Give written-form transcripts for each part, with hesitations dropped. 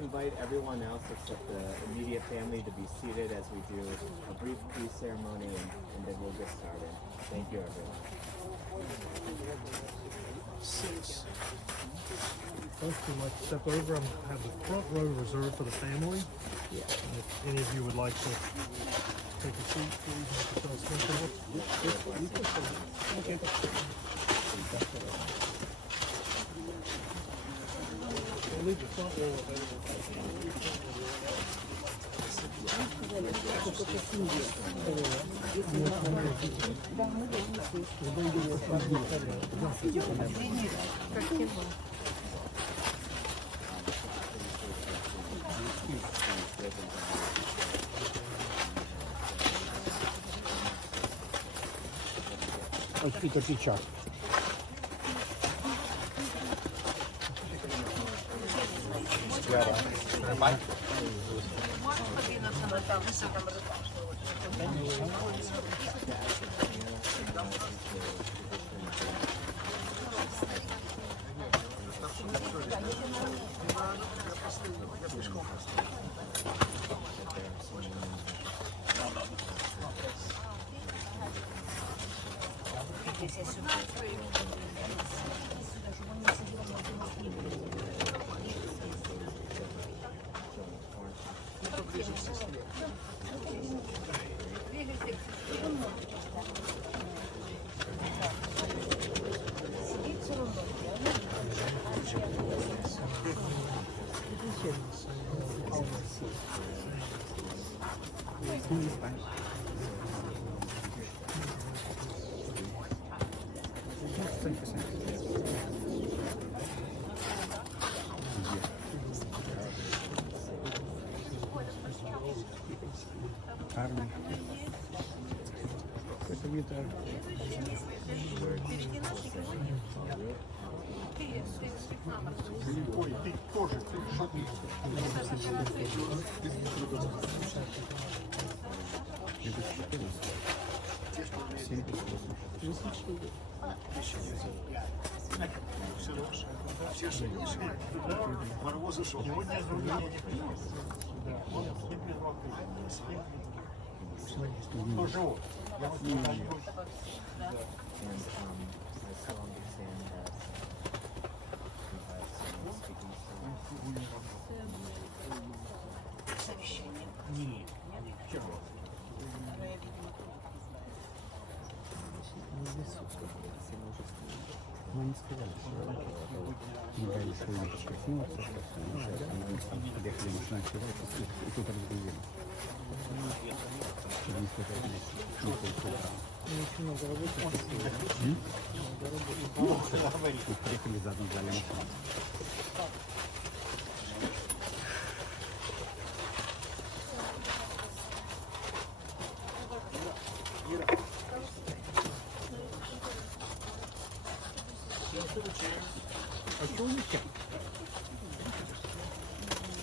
Invite everyone else except the immediate family to be seated as we do a brief peace ceremony and then we'll get started. Thank you, everyone. Folks would like to step over and have the front row reserved for the family. Yeah. And if any of you would like to take a seat, please make yourselves comfortable. Okay. We'll leave the front row available. Мы не сказали, что мы дали своим подчеркнуться, что мы подъехали на начинать и тут разгрузили. Чтобы не сказать, что приехали заодно дали машину.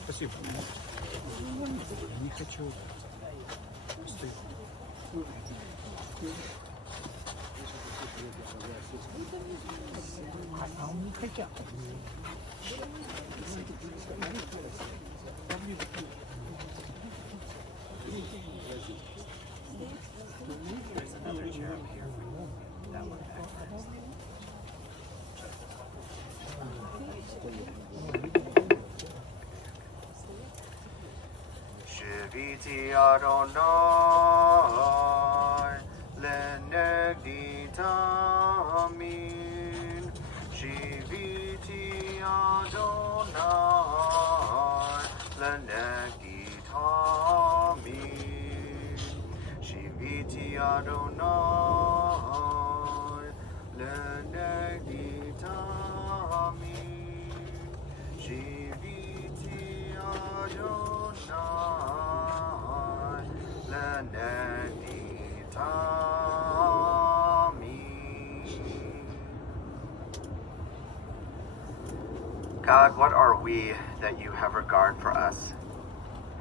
Спасибо. Не хочу. А он не хотят. Shiviti Adonai lenegditamin. Shiviti Adonai lenegditamin. Shiviti Adonai lenegditamin. Shiviti Adonai lenegditamin. God, what are we that you have regard for us?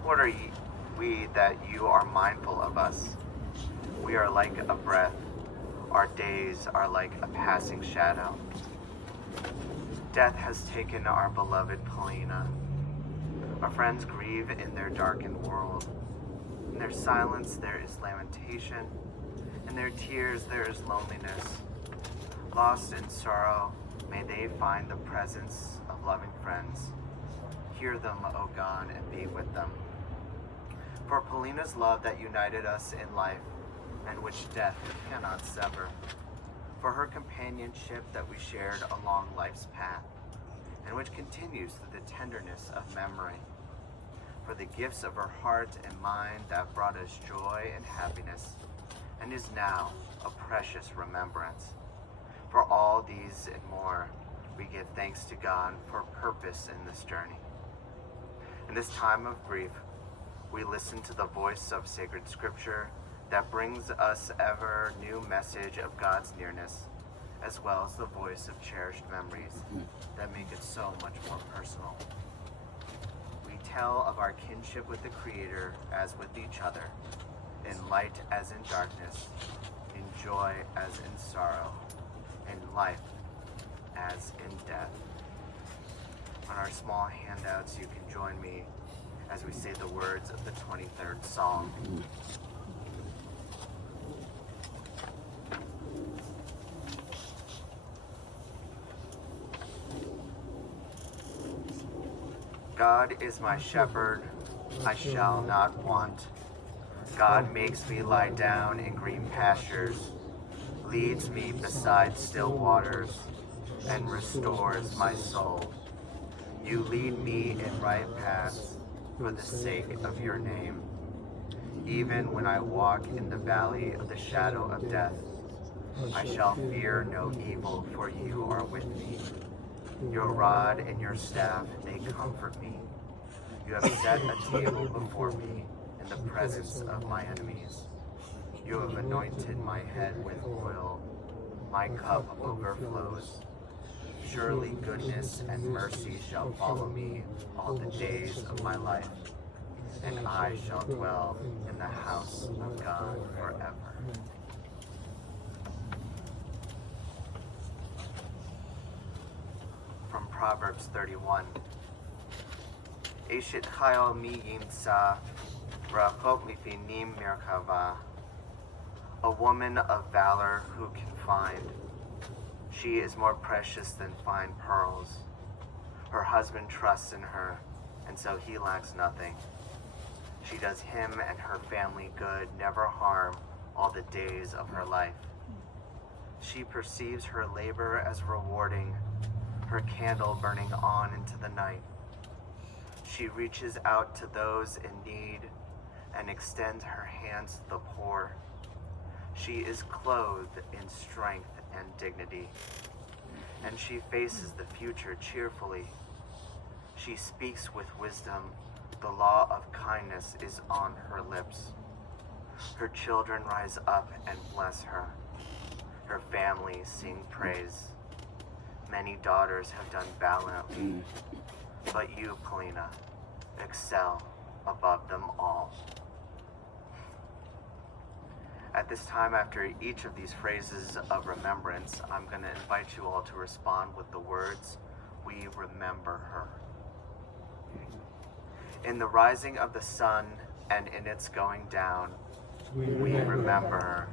What are we that you are mindful of us? We are like a breath. Our days are like a passing shadow. Death has taken our beloved Polina. Our friends grieve in their darkened world. In their silence there is lamentation. In their tears there is loneliness. Lost in sorrow, may they find the presence of loving friends. Hear them, O God, and be with them. For Polina's love that united us in life, and which death cannot sever. For her companionship that we shared along life's path, and which continues through the tenderness of memory. For the gifts of her heart and mind that brought us joy and happiness, and is now a precious remembrance. For all these and more, we give thanks to God for purpose in this journey. In this time of grief, we listen to the voice of sacred scripture that brings us ever new message of God's nearness, as well as the voice of cherished memories that make it so much more personal. We tell of our kinship with the Creator as with each other, in light as in darkness, in joy as in sorrow, in life as in death. On our small handouts, you can join me as we say the words of the 23rd Psalm. God is my shepherd, I shall not want. God makes me lie down in green pastures, leads me beside still waters, and restores my soul. You lead me in right paths for the sake of your name. Even when I walk in the valley of the shadow of death, I shall fear no evil, for you are with me. Your rod and your staff, they comfort me. You have set a table before me in the presence of my enemies. You have anointed my head with oil. My cup overflows. Surely goodness and mercy shall follow me all the days of my life, and I shall dwell in the house of God forever. From Proverbs 31. Eshet chayil mi yimsa, rachok mifinim merkava. A woman of valor who can find. She is more precious than fine pearls. Her husband trusts in her, and so he lacks nothing. She does him and her family good, never harm, all the days of her life. She perceives her labor as rewarding, her candle burning on into the night. She reaches out to those in need and extends her hands to the poor. She is clothed in strength and dignity, and she faces the future cheerfully. She speaks with wisdom. The law of kindness is on her lips. Her children rise up and bless her. Her family sing praise. Many daughters have done valiantly, but you, Polina, excel above them all. At this time, after each of these phrases of remembrance, I'm going to invite you all to respond with the words, "We remember her." In the rising of the sun and in its going down, we remember her.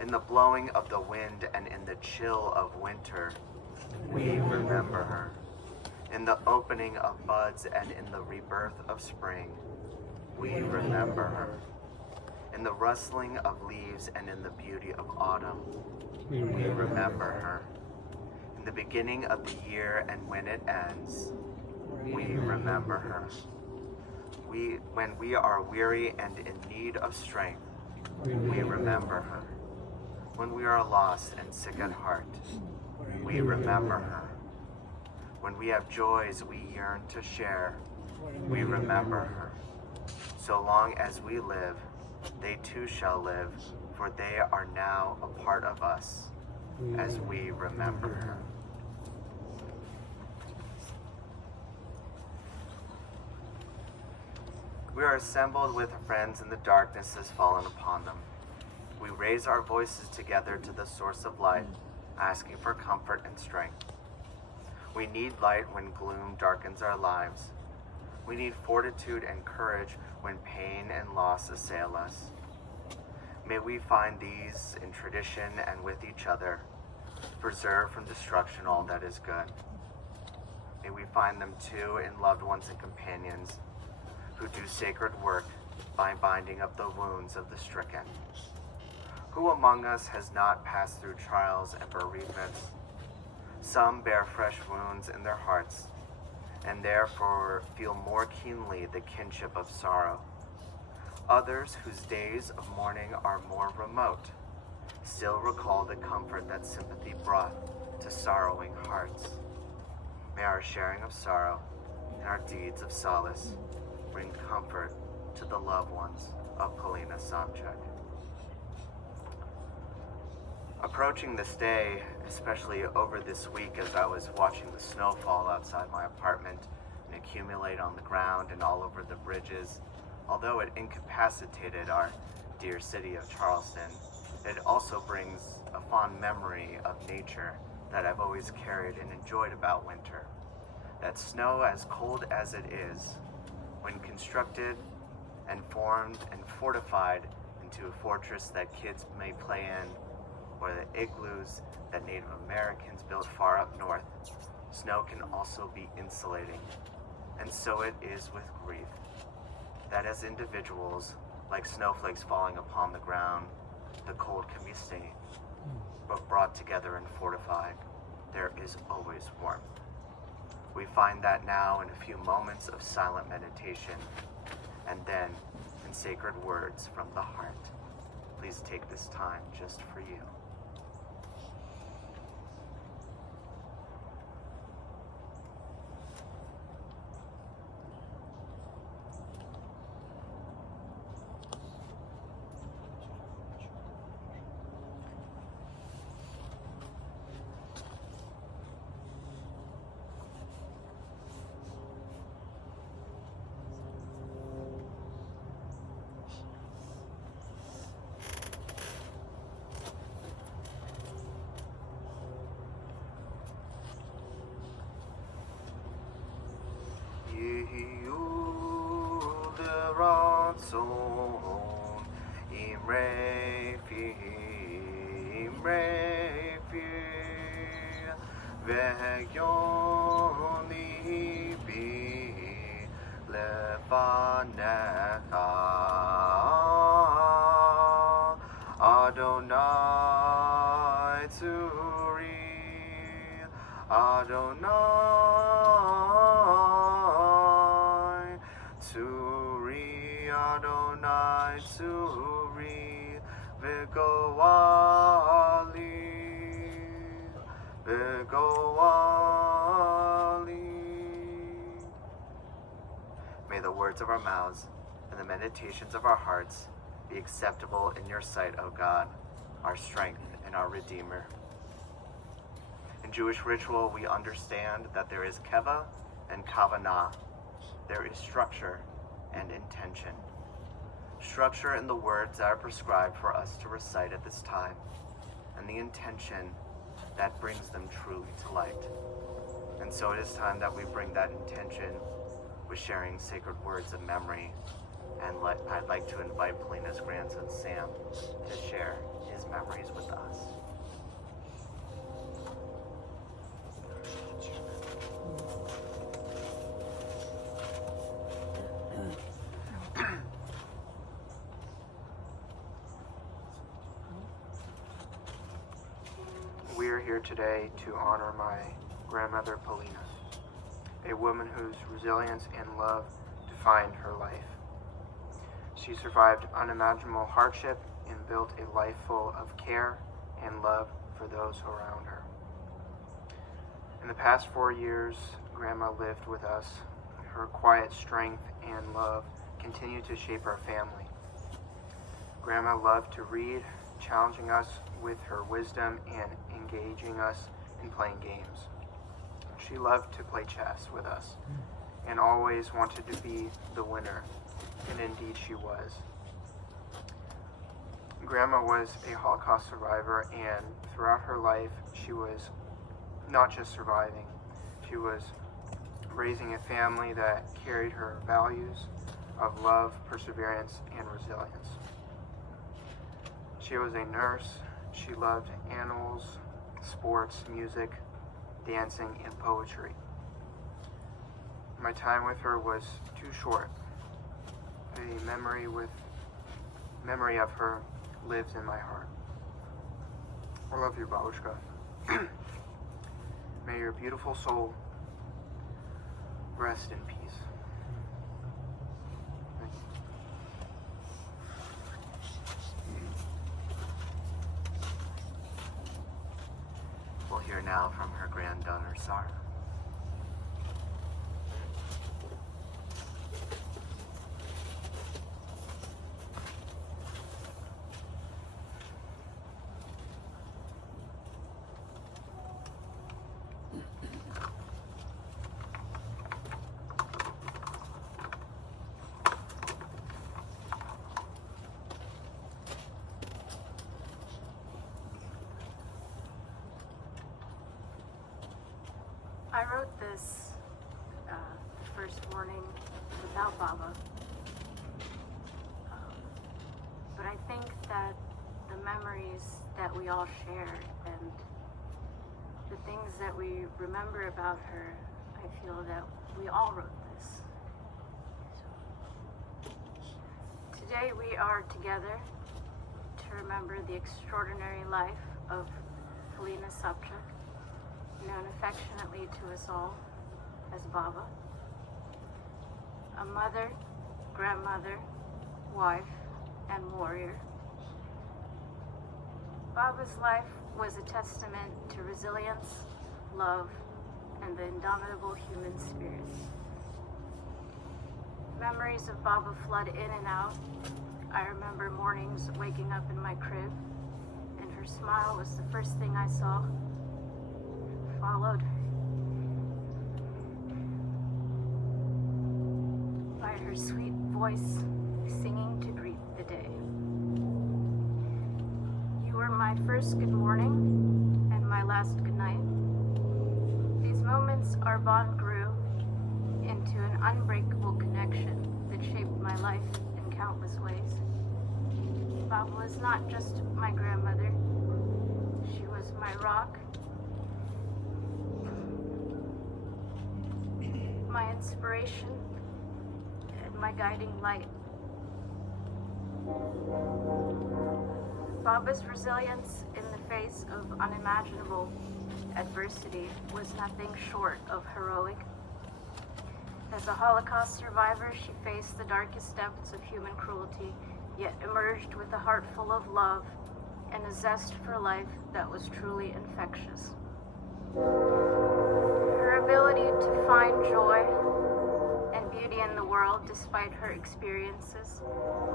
In the blowing of the wind and in the chill of winter, we remember her. In the opening of buds and in the rebirth of spring, we remember her. In the rustling of leaves and in the beauty of autumn, we remember her. In the beginning of the year and when it ends, we remember her. When we are weary and in need of strength, we remember her. When we are lost and sick at heart, we remember her. When we have joys we yearn to share, we remember her. So long as we live, they too shall live, for they are now a part of us, as we remember her. We are assembled with friends and the darkness has fallen upon them. We raise our voices together to the source of light, asking for comfort and strength. We need light when gloom darkens our lives. We need fortitude and courage when pain and loss assail us. May we find these in tradition and with each other, preserve from destruction all that is good. May we find them too in loved ones and companions who do sacred work by binding up the wounds of the stricken. Who among us has not passed through trials and bereavements? Some bear fresh wounds in their hearts, and therefore feel more keenly the kinship of sorrow. Others, whose days of mourning are more remote, still recall the comfort that sympathy brought to sorrowing hearts. May our sharing of sorrow and our deeds of solace bring comfort to the loved ones of Polina Sobchuk. Approaching this day, especially over this week as I was watching the snow fall outside my apartment and accumulate on the ground and all over the bridges, although it incapacitated our dear city of Charleston, it also brings a fond memory of nature that I've always carried and enjoyed about winter. That snow, as cold as it is, when constructed and formed and fortified into a fortress that kids may play in, or the igloos that Native Americans built far up north, snow can also be insulating. And so it is with grief, that as individuals, like snowflakes falling upon the ground, the cold can be stinging, but brought together and fortified, there is always warmth. We find that now in a few moments of silent meditation, and then in sacred words from the heart. Please take this time just for you. Adonai Tzuri, Adonai Tzuri, Adonai Tzuri, V'goali, V'goali. May the words of our mouths and the meditations of our hearts be acceptable in your sight, O God, our strength and our Redeemer. In Jewish ritual, we understand that there is keva and kavanah. There is structure and intention. Structure in the words that are prescribed for us to recite at this time, and the intention that brings them truly to light. And so it is time that we bring that intention with sharing sacred words of memory. And I'd like to invite Polina's grandson, Sam, to share his memories with us. We are here today to honor my grandmother, Polina, a woman whose resilience and love defined her life. She survived unimaginable hardship and built a life full of care and love for those around her. In the past 4 years, Grandma lived with us. Her quiet strength and love continue to shape our family. Grandma loved to read, challenging us with her wisdom and engaging us in playing games. She loved to play chess with us and always wanted to be the winner and indeed she was. Grandma was a Holocaust survivor, and throughout her life, she was not just surviving, she was raising a family that carried her values of love, perseverance, and resilience. She was a nurse. She loved animals, sports, music, dancing, and poetry. My time with her was too short. A memory of her lives in my heart. I love you, Babushka. May your beautiful soul rest in peace. Thank you. We'll hear now from her granddaughter, Sarra. I wrote this the first morning without Baba. But I think that the memories that we all share and the things that we remember about her, I feel that we all wrote this. Today we are together to remember the extraordinary life of Polina Sobchuk, known affectionately to us all as Baba. A mother, grandmother, wife, and warrior. Baba's life was a testament to resilience, love, and the indomitable human spirit. Memories of Baba flood in and out. I remember mornings waking up in my crib, and her smile was the first thing I saw, followed by her sweet voice singing to greet the day. You were my first good morning and my last good night. These moments our bond grew into an unbreakable connection that shaped my life in countless ways. Baba was not just my grandmother, she was my rock, my inspiration, and my guiding light. Baba's resilience in the face of unimaginable adversity was nothing short of heroic. As a Holocaust survivor, she faced the darkest depths of human cruelty, yet emerged with a heart full of love and a zest for life that was truly infectious. Her ability to find joy and beauty in the world despite her experiences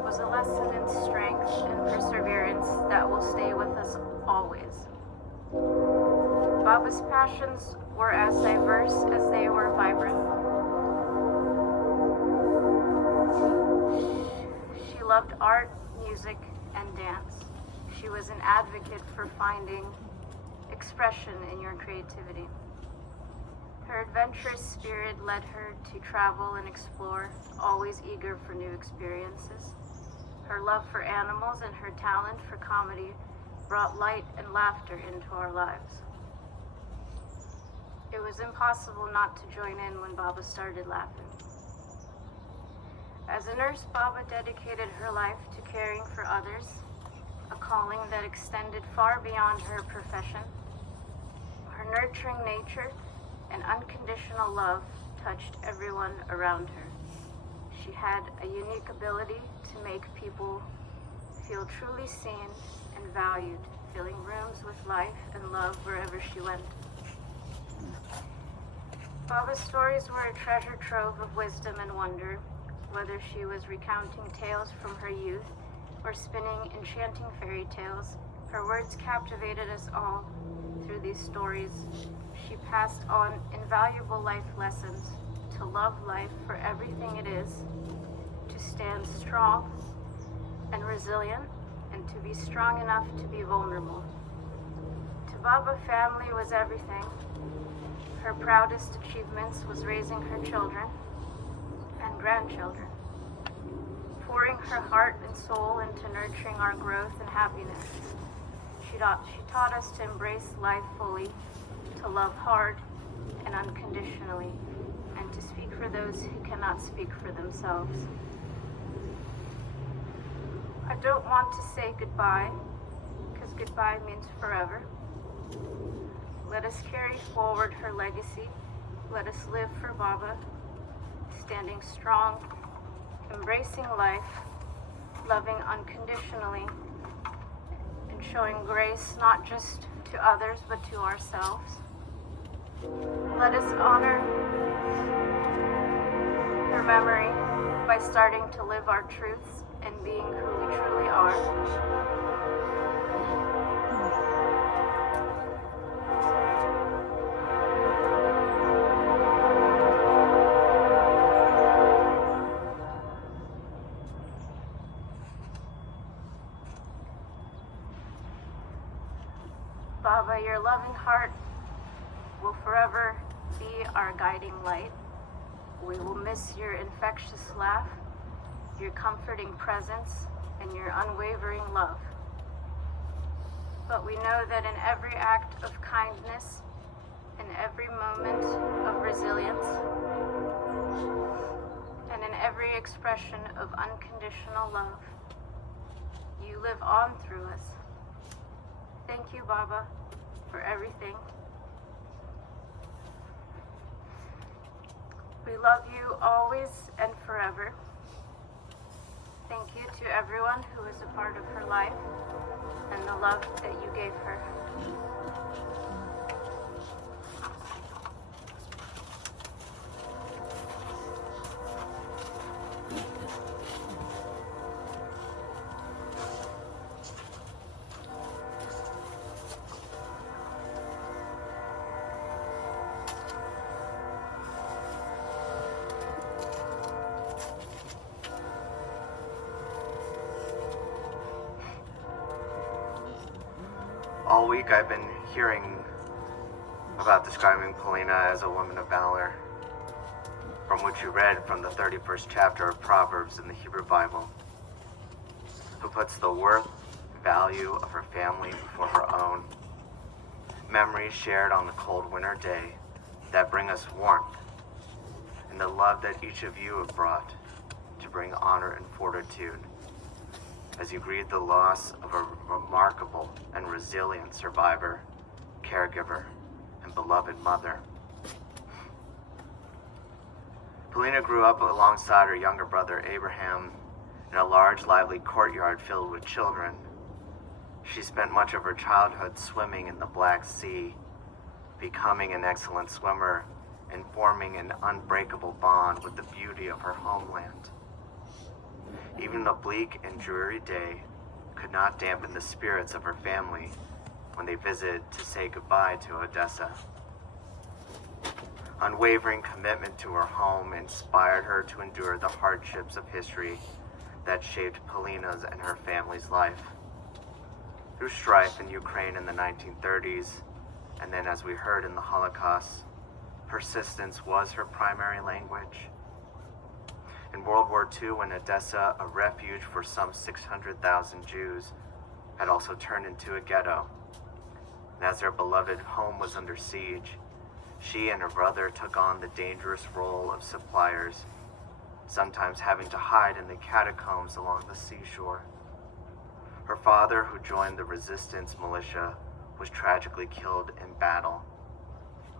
was a lesson in strength and perseverance that will stay with us always. Baba's passions were as diverse as they were vibrant. She loved art, music, and dance. She was an advocate for finding expression in your creativity. Her adventurous spirit led her to travel and explore, always eager for new experiences. Her love for animals and her talent for comedy brought light and laughter into our lives. It was impossible not to join in when Baba started laughing. As a nurse, Baba dedicated her life to caring for others, a calling that extended far beyond her profession. Her nurturing nature and unconditional love touched everyone around her. She had a unique ability to make people feel truly seen and valued, filling rooms with life and love wherever she went. Baba's stories were a treasure trove of wisdom and wonder, whether she was recounting tales from her youth or spinning enchanting fairy tales. Her words captivated us all. Through these stories, she passed on invaluable life lessons: to love life for everything it is, to stand strong and resilient, and to be strong enough to be vulnerable. To Baba, family was everything. Her proudest achievements was raising her children and grandchildren, pouring her heart and soul into nurturing our growth and happiness. She taught us to embrace life fully, to love hard and unconditionally, and to speak for those who cannot speak for themselves. I don't want to say goodbye, because goodbye means forever. Let us carry forward her legacy. Let us live for Baba, standing strong, embracing life, loving unconditionally, and showing grace not just to others but to ourselves. Let us honor her memory by starting to live our truths and being who we truly are. Baba, your loving heart will forever be our guiding light. We will miss your infectious laugh, your comforting presence, and your unwavering love. But we know that in every act of kindness, in every moment of resilience, and in every expression of unconditional love, you live on through us. Thank you, Baba, for everything. We love you always and forever. Thank you to everyone who was a part of her life and the love that you gave her. All week I've been hearing about describing Polina as a woman of valor, from which you read from the 31st chapter of Proverbs in the Hebrew Bible, who puts the worth, value of her family before her own, memories shared on the cold winter day that bring us warmth, and the love that each of you have brought to bring honor and fortitude as you grieve the loss of a remarkable and resilient survivor, caregiver, and beloved mother. Polina grew up alongside her younger brother Abraham in a large, lively courtyard filled with children. She spent much of her childhood swimming in the Black Sea, becoming an excellent swimmer and forming an unbreakable bond with the beauty of her homeland. Even a bleak and dreary day could not dampen the spirits of her family when they visited to say goodbye to Odessa. Unwavering commitment to her home inspired her to endure the hardships of history that shaped Polina's and her family's life. Through strife in Ukraine in the 1930s, and then as we heard in the Holocaust, persistence was her primary language. In World War II, when Odessa, a refuge for some 600,000 Jews, had also turned into a ghetto, and as their beloved home was under siege, she and her brother took on the dangerous role of suppliers, sometimes having to hide in the catacombs along the seashore. Her father, who joined the resistance militia, was tragically killed in battle,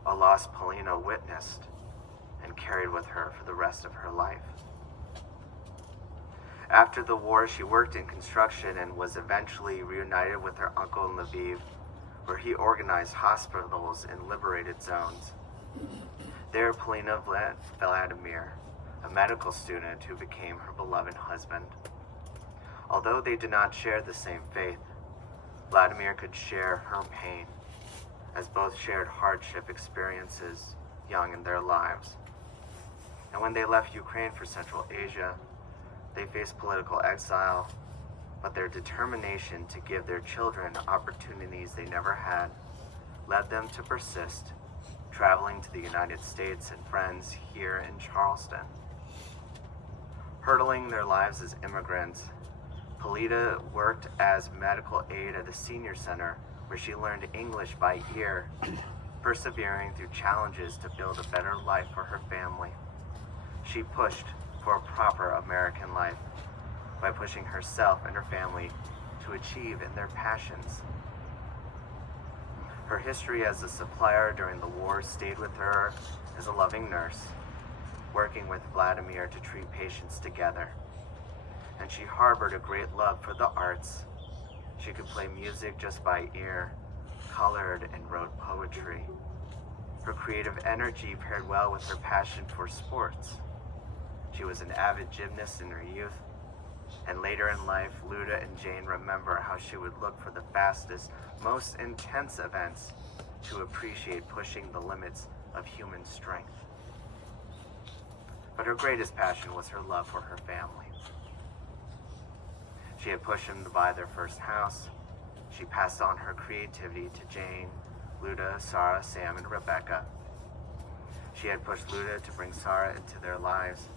a loss Polina witnessed and carried with her for the rest of her life. After the war, she worked in construction and was eventually reunited with her uncle in Lviv, where he organized hospitals in liberated zones. There, Polina met Vladimir, a medical student who became her beloved husband. Although they did not share the same faith, Vladimir could share her pain, as both shared hardship experiences young in their lives. And when they left Ukraine for Central Asia, They faced political exile, but their determination to give their children opportunities they never had led them to persist, traveling to the United States and friends here in Charleston. Hurdling their lives as immigrants, Polina worked as medical aide at a senior center where she learned English by ear, persevering through challenges to build a better life for her family. She pushed for a proper American life by pushing herself and her family to achieve in their passions. Her history as a supplier during the war stayed with her as a loving nurse, working with Vladimir to treat patients together. And she harbored a great love for the arts. She could play music just by ear, colored and wrote poetry. Her creative energy paired well with her passion for sports. She was an avid gymnast in her youth, and later in life, Luda and Jane remember how she would look for the fastest, most intense events to appreciate pushing the limits of human strength. But her greatest passion was her love for her family. She had pushed them to buy their first house. She passed on her creativity to Jane, Luda, Sarra, Sam, and Rebecca. She had pushed Luda to bring Sarra into their lives,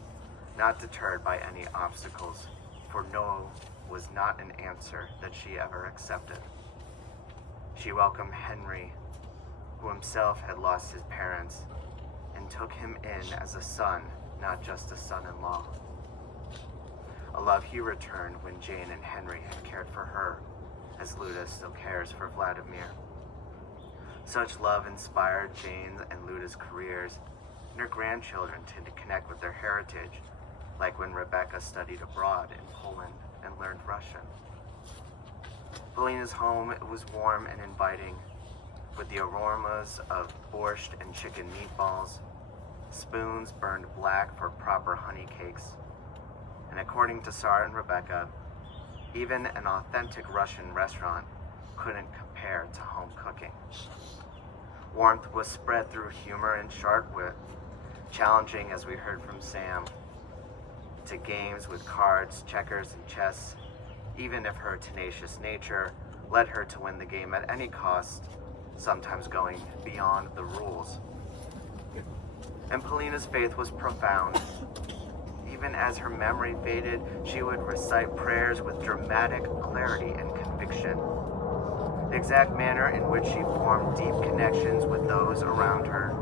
not deterred by any obstacles, for no was not an answer that she ever accepted. She welcomed Henry, who himself had lost his parents, and took him in as a son, not just a son-in-law. A love he returned when Jane and Henry had cared for her, as Luda still cares for Vladimir. Such love inspired Jane's and Luda's careers, and her grandchildren to connect with their heritage, like when Rebecca studied abroad in Poland and learned Russian. Polina's home was warm and inviting, with the aromas of borscht and chicken meatballs. Spoons burned black for proper honey cakes. And according to Sarra and Rebecca, even an authentic Russian restaurant couldn't compare to home cooking. Warmth was spread through humor and sharp wit, challenging, as we heard from Sam, to games with cards, checkers, and chess, even if her tenacious nature led her to win the game at any cost, sometimes going beyond the rules. And Polina's faith was profound. Even as her memory faded, she would recite prayers with dramatic clarity and conviction. The exact manner in which she formed deep connections with those around her,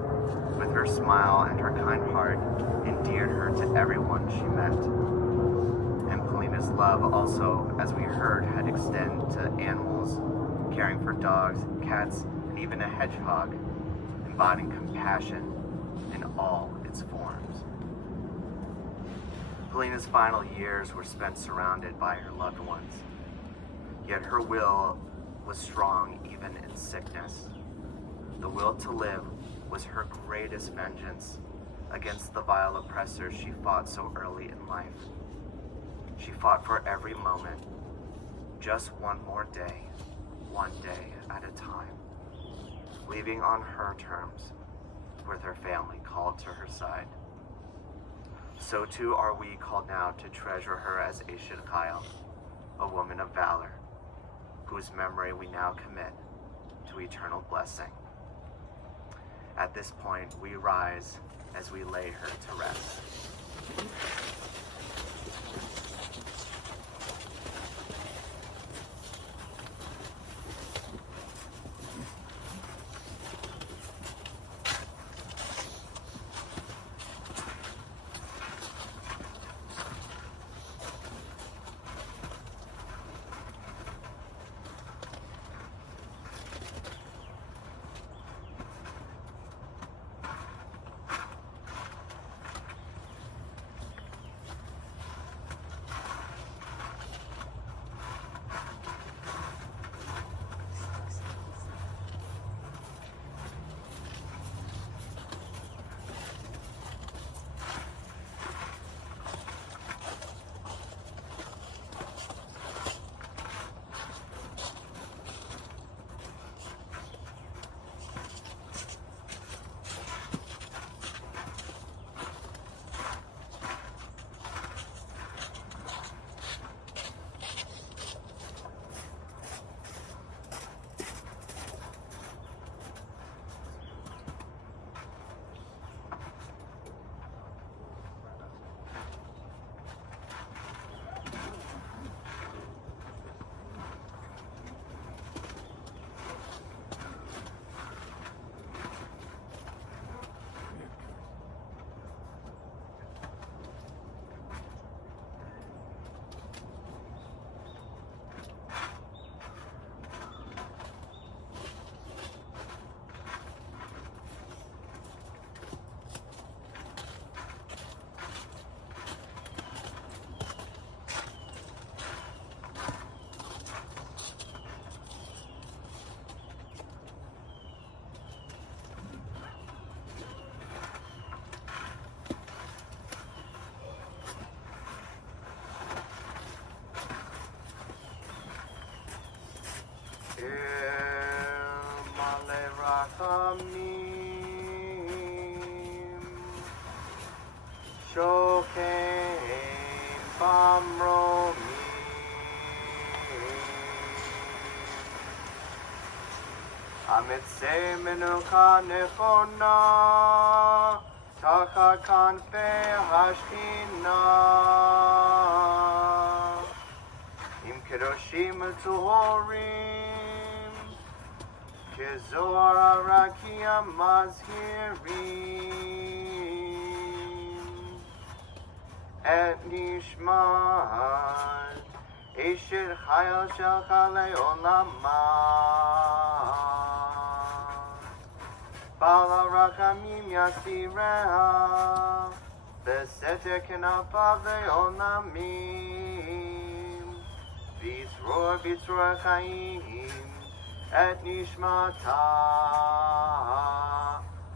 with her smile and her kind heart, endeared her to everyone she met. And Polina's love also, as we heard, had extended to animals, caring for dogs, cats, and even a hedgehog, embodying compassion in all its forms. Polina's final years were spent surrounded by her loved ones, yet her will was strong even in sickness. The will to live was her greatest vengeance against the vile oppressors she fought so early in life. She fought for every moment, just one more day at a time, leaving on her terms, with her family called to her side. So too are we called now to treasure her as Eshet Kahal, a woman of valor, whose memory we now commit to eternal blessing. At this point, we rise as we lay her to rest. Shokein Bamromi Amitse Menuka Nechona Tacha Kanfe Hashkina Im Kedoshim Tuhorim Kizora Rakia Mazhirim Et Nishmat Eshir Chayal Shel Chalei Olama Bala Rachamim Yasireha Beseter Kenapav Le'olamim Bitzror Chaim Et Nishmata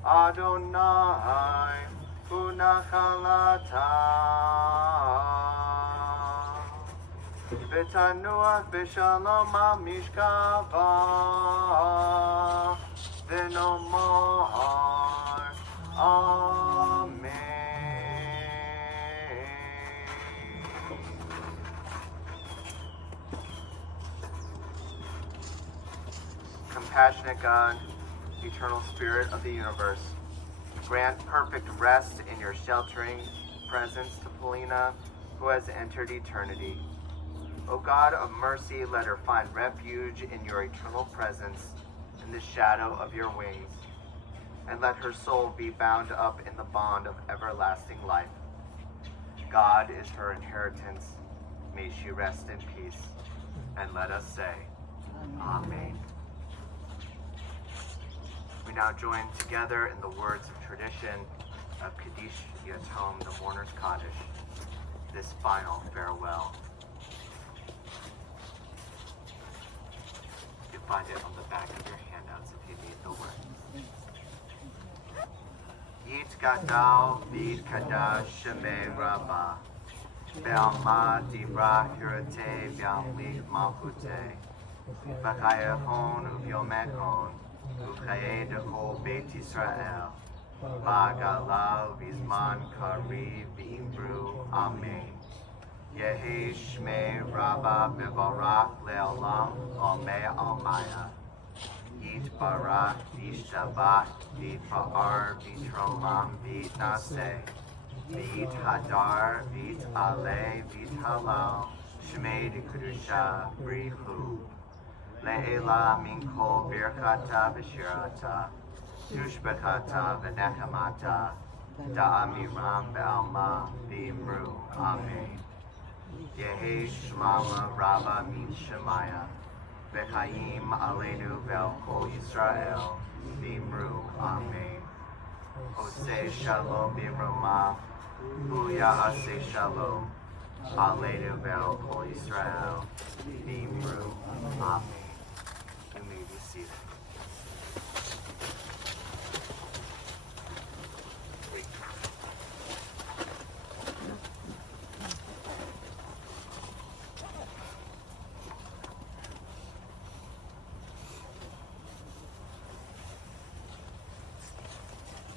Adonai Unachalata V'tanuach b'shalom ha'mishkava v'nomar Amen. Compassionate God, eternal Spirit of the universe, grant perfect rest in your sheltering presence to Polina, who has entered eternity. O God of mercy, let her find refuge in your eternal presence in the shadow of your wings, and let her soul be bound up in the bond of everlasting life. God is her inheritance. May she rest in peace. And let us say, Amen. We now join together in the words of tradition of Kadosh Yatom, the mourner's Kadosh, this final farewell. You find it on the back of your handouts if you need the words. Yit gadal vid kadash shemei rabba be'alma dibra hirate be'amlik malchute v'chayehon u'vyomekon u'chaye dechol beit Yisrael ba'gala v'zman kari v'imru amen. Yehi shmei rabba mevarach le'olam omei almaya Yitbarach v'shtabach v'tfa'ar v'tromam v'naseh v'thadar v't'aleh v't'halal shmei d'kedusha brichu le'ela min kol birchata v'shirata tushbechata v'nechamata da'amiram be'alma v'imru amen. Yehi shmama rabba min shemaya V'chaim aleinu ve'al kol Yisrael v'imru amen. Oseh shalom b'imroma Buya aseh shalom aleinu ve'al kol Yisrael v'imru amen. You may be seated.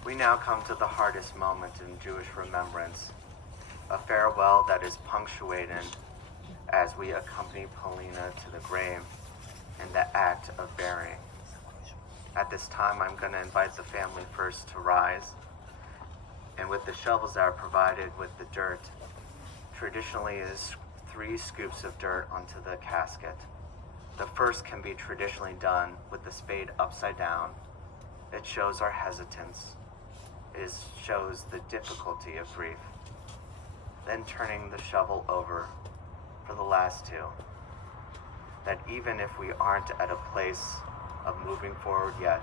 We now come to the hardest moment in Jewish remembrance, a farewell that is punctuated as we accompany Polina to the grave in the act of burying. At this time, I'm going to invite the family first to rise, and with the shovels that are provided with the dirt, traditionally is 3 scoops of dirt onto the casket. The first can be traditionally done with the spade upside down. It shows our hesitance. It shows the difficulty of grief. Then turning the shovel over for the last 2. That even if we aren't at a place of moving forward yet,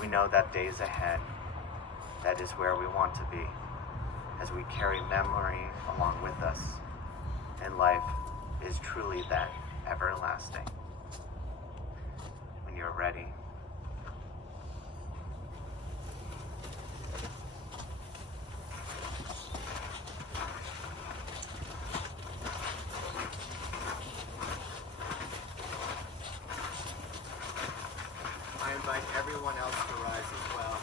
we know that days ahead, that is where we want to be, as we carry memory along with us, and life is truly then everlasting. When you're ready, I invite everyone else to rise as well.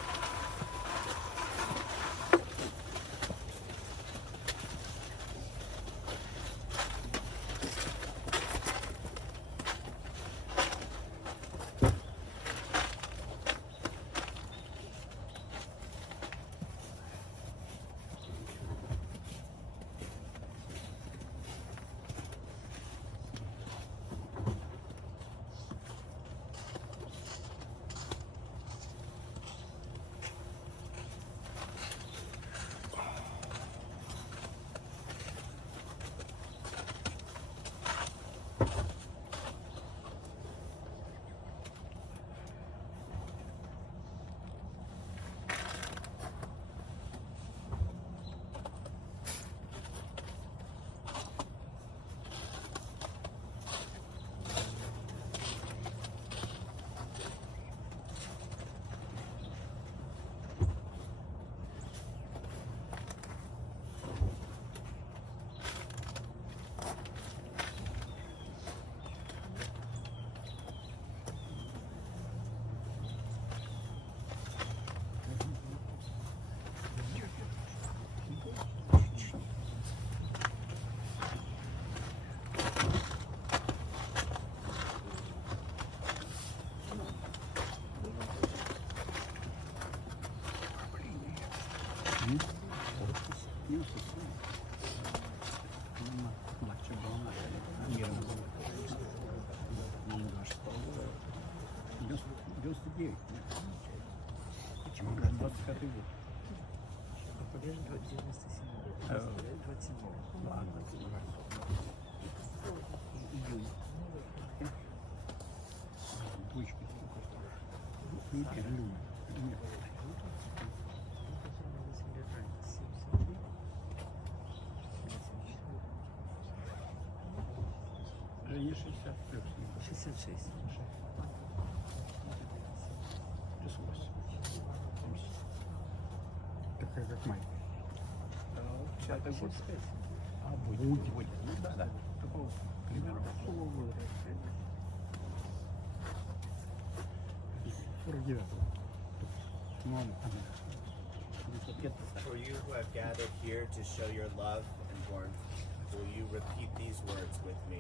Жене 63. 66. Плюс 8. Такая как мать. Пятый год. Будет. Ну да. Такого примерно. 49-го. Ну, For you who have gathered here to show your love and warmth, will you repeat these words with me?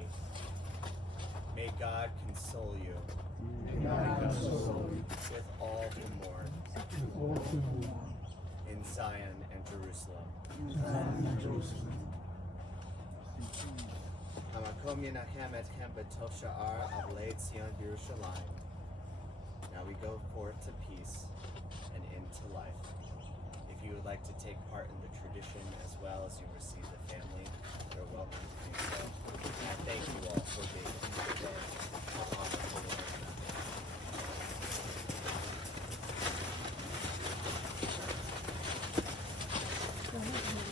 May God console you. With all who mourn. In Zion and Jerusalem. Hamakom Yenachem Etchem B'Tov Sha'ar Avlei Tzion Yerushalayim. Now we go forth to peace and into life. If you would like to take part in the tradition as well as you receive the family, you're welcome to do so. I thank you all for being here today. Amen.